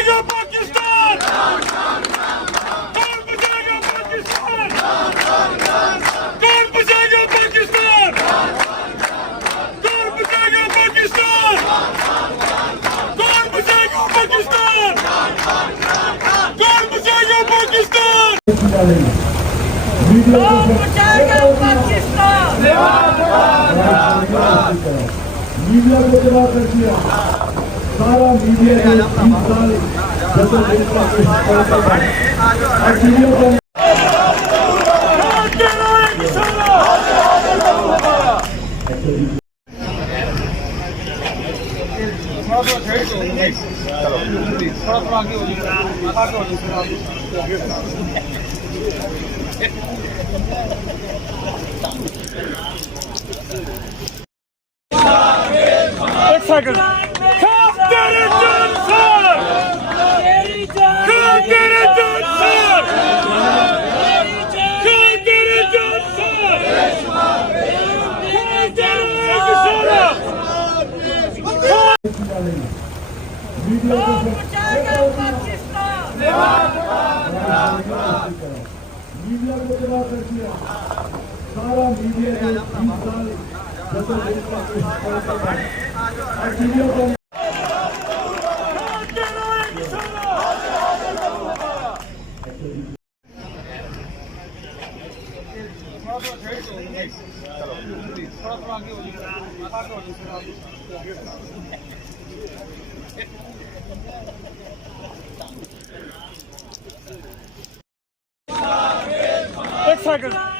बचाएगा पाकिस्तान? कौन बचाएगा पाकिस्तान? कौन बचाएगा पाकिस्तान? कौन बचाएगा पाकिस्तान? कौन बचाएगा पाकिस्तान? कौन बचाएगा पाकिस्तान? कौन बचाएगा पाकिस्तान? मीडिया को जवाब कर दिया सारा मीडिया ने 3 साल जदोजहद का एक सेकंड खाप तेरे जान सर खाप तेरे जान सर खाप तेरे जान सर मीडिया को बचाएगा पाकिस्तान? मीडिया को जवाब कर दिया सारा मीडिया ने 3 साल जदोजहद का एक सेकंड